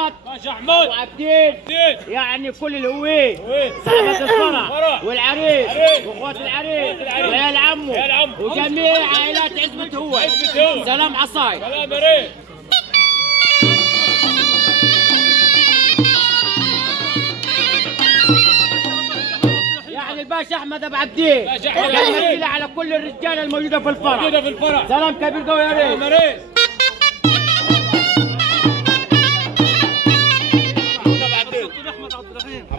حماد باشا احمد وعبدين، يعني كل الهويه صاحبة الفرح والعريس واخوات العريس وعيال عمه وجميع عائلات عزبة هو. سلام عصاي. سلام يا ريت. يعني الباشا احمد ابو عبدين كان على كل الرجاله الموجوده في الفرح. سلام كبير قوي يا ريت.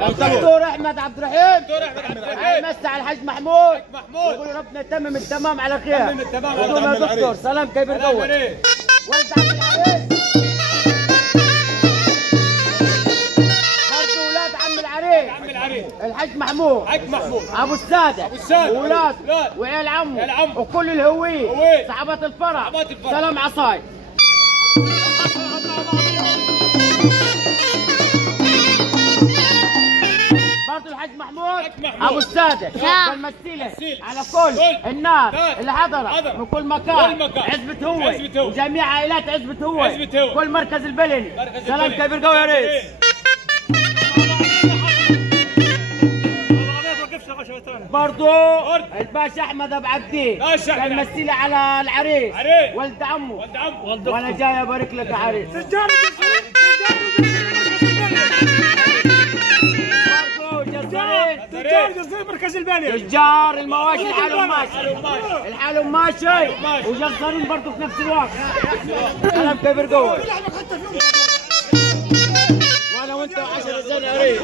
الدكتور احمد عبد الرحيم يمسي على الحاج محمود يقول ربنا يتمم التمام على خير. يقول يا دكتور سلام كبير قوي. ولد عم العريس برضه ولاد عم العريس الحاج محمود ابو الساده واولاد وعيال عمه وكل الهويه صحابات الفرح. سلام عصاي. برضه الحاج محمود ابو الساده كالمسيله على كل الناس اللي حضرت من كل مكان. عزبة هو وجميع عائلات عزبة هو كل مركز البلني. سلام كبير قوي يا ريت. برضه الباشا احمد ابو عبدين كالمسيله على العريس ولد عمه. وانا جاي ابارك لك يا عريس. جزار مركز البلد. تجار المواشي الحالهم ماشي وجزارين برضه في نفس الوقت. كلام كبير قوي. وانا وانت و10 رجال يا ريت.